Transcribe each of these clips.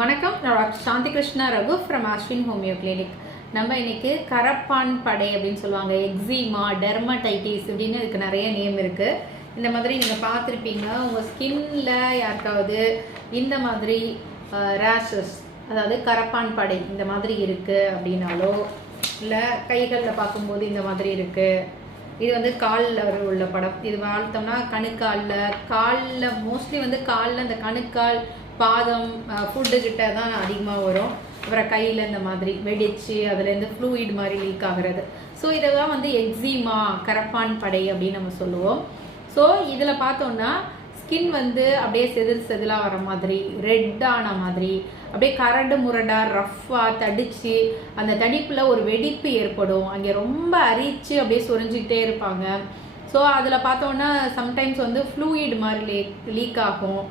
வணக்கம். நான் doctor Shanthi Krishna Raghu from Ashwin homeo clinic. நம்ம இன்னைக்கு கரப்பான் படை அப்படின்னு சொல்லுவாங்க, எக்ஸிமா, டெர்மடைட்டிஸ் அப்படின்னு இதுக்கு நிறைய நேம் இருக்கு. இந்த மாதிரி நீங்கள் பார்த்துருப்பீங்க. உங்கள் ஸ்கின்ல யாருக்காவது இந்த மாதிரி ரேஷஸ், அதாவது கரப்பான் படை இந்த மாதிரி இருக்கு அப்படின்னாலோ, இல்லை கைகளில் பார்க்கும்போது இந்த மாதிரி இருக்கு. இது வந்து காலில் உள்ள படம். இது பார்த்தோம்னா காலில் மோஸ்ட்லி வந்து காலில் இந்த கணுக்கால், பாதம், ஃபுட்டு கிட்ட தான் அதிகமாக வரும். அப்புறம் கையில் இந்த மாதிரி வெடிச்சு அதுலேருந்து ஃப்ளூயிட் மாதிரி லீக் ஆகிறது. ஸோ இதெல்லாம் வந்து எக்ஸிமா, கரப்பான் படை அப்படின்னு நம்ம சொல்லுவோம். ஸோ இதில் பார்த்தோம்னா ஸ்கின் வந்து அப்படியே செதிலாக வர மாதிரி, ரெட்டான மாதிரி, அப்படியே கரடு முரடா ரஃப்பாக தடிச்சு அந்த தடிப்பில் ஒரு வெடிப்பு ஏற்படும். அங்கே ரொம்ப அரிச்சு அப்படியே சொரிஞ்சிக்கிட்டே இருப்பாங்க. ஸோ அதில் பார்த்தோன்னா சம்டைம்ஸ் வந்து ஃப்ளூயிட் மாதிரி லீக் ஆகும்.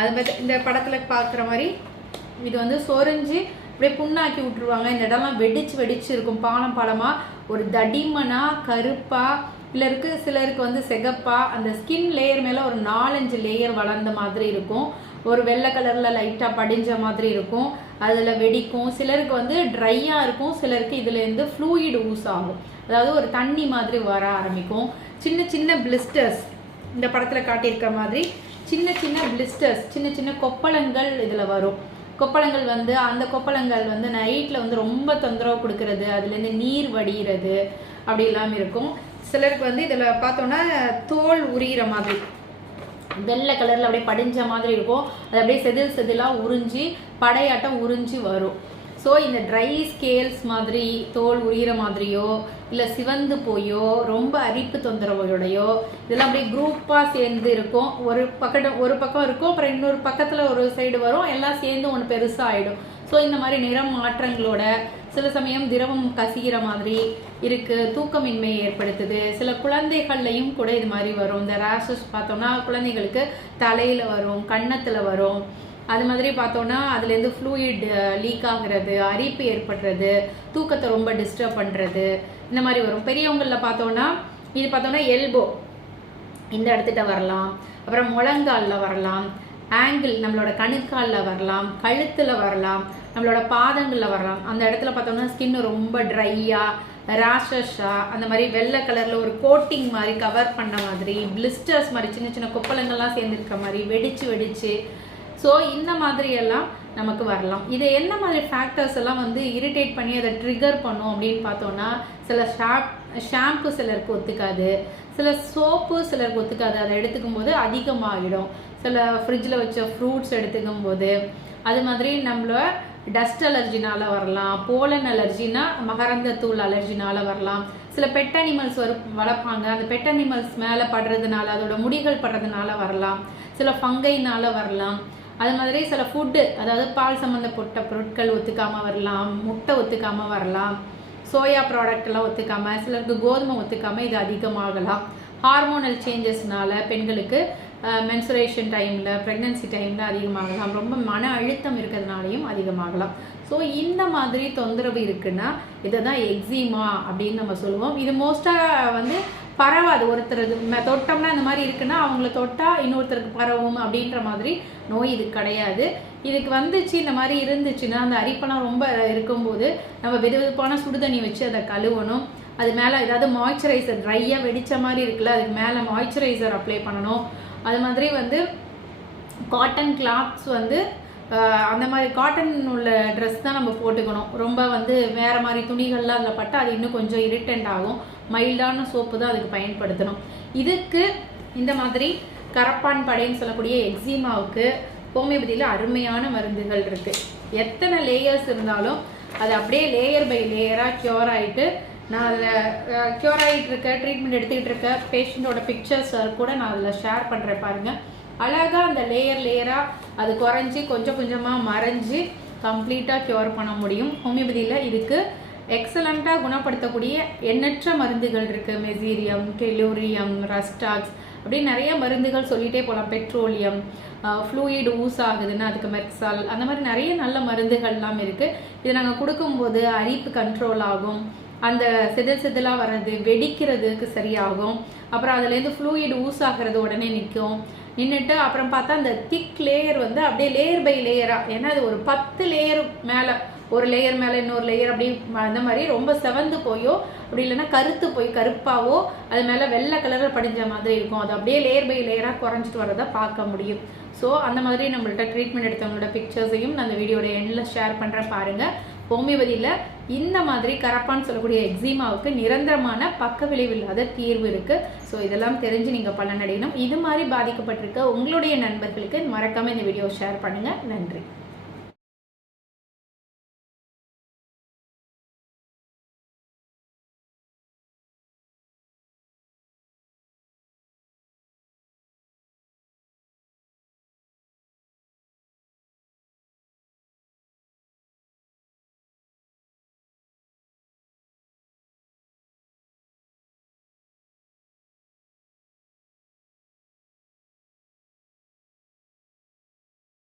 அது மாதிரி இந்த படத்தில் பார்க்குற மாதிரி இது வந்து சொரிஞ்சு அப்படியே புண்ணாக்கி விட்டுருவாங்க. இந்த இடம்லாம் வெடிச்சு இருக்கும். பாலமாக ஒரு தடிமனாக கருப்பாக, சிலருக்கு வந்து செகப்பாக, அந்த ஸ்கின் லேயர் மேலே ஒரு 4-5 லேயர் வளர்ந்த மாதிரி இருக்கும். ஒரு வெள்ளை கலரில் லைட்டாக படிஞ்ச மாதிரி இருக்கும். அதில் வெடிக்கும். சிலருக்கு வந்து ட்ரையாக இருக்கும். சிலருக்கு இதுலேருந்து ஃப்ளூயிட் ஊஸ் ஆகும். அதாவது ஒரு தண்ணி மாதிரி வர ஆரம்பிக்கும். சின்ன பிளிஸ்டர்ஸ், இந்த படத்தில் காட்டியிருக்க மாதிரி சின்ன பிளிஸ்டர்ஸ், சின்ன கொப்பளங்கள் இதில் வரும். கொப்பளங்கள் வந்து அந்த கொப்பளங்கள் வந்து நைட்டில் வந்து ரொம்ப தொந்தரவு கொடுக்கறது, அதுலேருந்து நீர் வடிகிறது அப்படி இல்லாமல் இருக்கும். சிலருக்கு வந்து இதில் பார்த்தோன்னா தோல் உரிகிற மாதிரி வெள்ளை கலரில் அப்படியே படிஞ்ச மாதிரி இருக்கும். அது அப்படியே செதிலாக உறிஞ்சி படையாட்டம் உறிஞ்சி வரும். ஸோ இந்த ட்ரை ஸ்கேல்ஸ் மாதிரி தோல் உரிகிற மாதிரியோ, இல்லை சிவந்து போயோ, ரொம்ப அரிப்பு தொந்தரவோடையோ, இதெல்லாம் அப்படியே குரூப்பாக சேர்ந்து இருக்கும். ஒரு பக்கம் இருக்கும், அப்புறம் இன்னொரு பக்கத்தில் ஒரு சைடு வரும், எல்லாம் சேர்ந்து ஒன்று பெருசாக ஆகிடும். ஸோ இந்த மாதிரி நிறம் மாற்றங்களோட, சில சமயம் திரவம் கசிகிற மாதிரி இருக்குது, தூக்கமின்மையை ஏற்படுத்துது. சில குழந்தைகள்லையும் கூட இது மாதிரி வரும். இந்த ரேஷஸ் பார்த்தோம்னா குழந்தைகளுக்கு தலையில் வரும், கன்னத்தில் வரும். அது மாதிரி பார்த்தோன்னா அதுலேருந்து ஃப்ளூயிட் லீக் ஆகிறது, அரிப்பு ஏற்படுறது, தூக்கத்தை ரொம்ப டிஸ்டர்ப் பண்ணுறது, இந்த மாதிரி வரும். பெரியவங்களில் பார்த்தோன்னா எல்போ இந்த இடத்துட்ட வரலாம், அப்புறம் முழங்காலில் வரலாம், ஆங்கிள் நம்மளோட கணுக்காலில் வரலாம், கழுத்தில் வரலாம், நம்மளோட பாதங்களில் வரலாம். அந்த இடத்துல பார்த்தோம்னா ஸ்கின் ரொம்ப ட்ரையாக, ரேஷஸாக, அந்த மாதிரி வெள்ளை கலரில் ஒரு கோட்டிங் மாதிரி கவர் பண்ண மாதிரி, பிளிஸ்டர்ஸ் மாதிரி சின்ன கொப்பளங்கள்லாம் சேர்ந்துருக்க மாதிரி வெடிச்சு ஸோ இந்த மாதிரியெல்லாம் நமக்கு வரலாம். இதை என்ன மாதிரி ஃபேக்டர்ஸ் எல்லாம் வந்து இரிட்டேட் பண்ணி அதை ட்ரிகர் பண்ணும் அப்படின்னு பார்த்தோன்னா, சில ஷாம்பு சிலருக்கு ஒத்துக்காது, சில சோப்பு சிலருக்கு ஒத்துக்காது. அதை எடுத்துக்கும் போது அதிகமாகிடும். சில ஃப்ரிட்ஜில் வச்ச ஃப்ரூட்ஸ் எடுத்துக்கும் போது, அது மாதிரி நம்மள டஸ்ட் அலர்ஜினால வரலாம், போலன் அலர்ஜினா மகரந்த தூள் அலர்ஜினால வரலாம். சில பெட் அனிமல்ஸ் வளர்ப்பாங்க, அந்த பெட் அனிமல்ஸ் மேலே படுறதுனால, அதோட முடிகள் படுறதுனால வரலாம். சில ஃபங்கைனால வரலாம். அது மாதிரி சில ஃபுட்டு, அதாவது பால் சம்மந்தப்பட்ட பொருட்கள் ஒத்துக்காமல் வரலாம், முட்டை ஒத்துக்காமல் வரலாம், சோயா ப்ராடக்ட் எல்லாம் ஒத்துக்காமல், சிலருக்கு கோதுமை ஒத்துக்காமல் இது அதிகமாகலாம். ஹார்மோனல் சேஞ்சஸ்னால பெண்களுக்கு மென்சுரேஷன் டைமில், ப்ரெக்னன்சி டைமில் அதிகமாகலாம். ரொம்ப மன அழுத்தம் இருக்கிறதுனாலையும் அதிகமாகலாம். ஸோ இந்த மாதிரி தொந்தரவு இருக்குன்னா இதை தான் எக்ஸிமா அப்படின்னு நம்ம சொல்லுவோம். இது மோஸ்ட்டாக வந்து பரவாது. ஒருத்தர் தொட்டோம்னா இந்த மாதிரி இருக்குன்னா அவங்கள தொட்டால் இன்னொருத்தருக்கு பரவும் அப்படின்ற மாதிரி நோய் இது கிடையாது. இதுக்கு வந்துச்சு, இந்த மாதிரி இருந்துச்சுன்னா, அந்த அரிப்பெல்லாம் ரொம்ப இருக்கும்போது நம்ம வெதுவெதுப்பான சுடுதண்ணி வச்சு அதை கழுவணும். அது மேலே ஏதாவது மாய்ஸ்சரைசர், ட்ரையாக வெடித்த மாதிரி இருக்குல்ல, அதுக்கு மேலே மாய்ஸ்சரைசர் அப்ளை பண்ணணும். அது மாதிரி வந்து காட்டன் கிளாத்ஸ் வந்து அந்த மாதிரி காட்டன் உள்ள ட்ரெஸ் தான் நம்ம போட்டுக்கணும். ரொம்ப வந்து வேறு மாதிரி துணிகள்லாம் அதில் பட்டால் அது இன்னும் கொஞ்சம் இரிட்டன்ட் ஆகும். மைல்டான சோப்பு தான் அதுக்கு பயன்படுத்தணும். இதுக்கு இந்த மாதிரி கரப்பான் படைன்னு சொல்லக்கூடிய எக்ஸிமாவுக்கு ஹோமியோபதியில் அருமையான மருந்துகள் இருக்குது. எத்தனை லேயர்ஸ் இருந்தாலும் அது அப்படியே லேயர் பை லேயராக க்யூர் ஆகிட்டு, நான் அதில் க்யூர் ஆகிட்டு இருக்க, ட்ரீட்மெண்ட் எடுத்துக்கிட்டு இருக்க பேஷண்ட்டோட பிக்சர்ஸ் கூட நான் அதில் ஷேர் பண்ணுறேன் பாருங்கள். அழகாக அந்த லேயராக அது குறைஞ்சி கொஞ்சமாக மறைஞ்சி கம்ப்ளீட்டாக க்யூர் பண்ண முடியும். ஹோமியோபதியில் இதுக்கு எக்ஸலண்ட்டாக குணப்படுத்தக்கூடிய எண்ணற்ற மருந்துகள் இருக்குது. மெசீரியம், டெலூரியம், ரஸ்டாக்ஸ், அப்படி நிறைய மருந்துகள் சொல்லிகிட்டே போகலாம். பெட்ரோலியம், ஃப்ளூயிட் ஊஸ் ஆகுதுன்னா அதுக்கு மெர்க்சால், அந்த மாதிரி நிறைய நல்ல மருந்துகள்லாம் இருக்குது. இதை நாங்கள் கொடுக்கும்போது அரிப்பு கண்ட்ரோல் ஆகும். அந்த செதிலாக வர்றது, வெடிக்கிறதுக்கு சரியாகும். அப்புறம் அதுலேருந்து ஃப்ளூயிட் ஊஸ் ஆகிறது உடனே நிற்கும். நின்றுட்டு அப்புறம் பார்த்தா அந்த திக் லேயர் வந்து அப்படியே லேயர் பை லேயராக, ஏன்னா அது ஒரு 10 லேயர் மேலே, ஒரு லேயர் மேலே இன்னொரு லேயர் அப்படி அந்த மாதிரி ரொம்ப செவந்து போயோ அப்படி இல்லைன்னா கருத்து போய் கருப்பாவோ அது மேலே வெள்ளை கலரில் படிஞ்ச மாதிரி இருக்கும். அது அப்படியே லேயர் பை லேயராக குறைஞ்சிட்டு வரதை பார்க்க முடியும். ஸோ அந்த மாதிரி நம்மள்ட்ட ட்ரீட்மெண்ட் எடுத்தவங்களோட பிக்சர்ஸையும் நான் அந்த வீடியோட எண்டில் ஷேர் பண்ணுறேன் பாருங்கள். ஹோமியோபதியில் இந்த மாதிரி கரப்பான்னு சொல்லக்கூடிய எக்ஸிமாவுக்கு நிரந்தரமான பக்க விளைவு இல்லாத தீர்வு இருக்குது. ஸோ இதெல்லாம் தெரிஞ்சு நீங்கள் பலனடையணும். இது மாதிரி பாதிக்கப்பட்டிருக்க உங்களுடைய நண்பர்களுக்கு மறக்காமல் இந்த வீடியோ ஷேர் பண்ணுங்கள். நன்றி.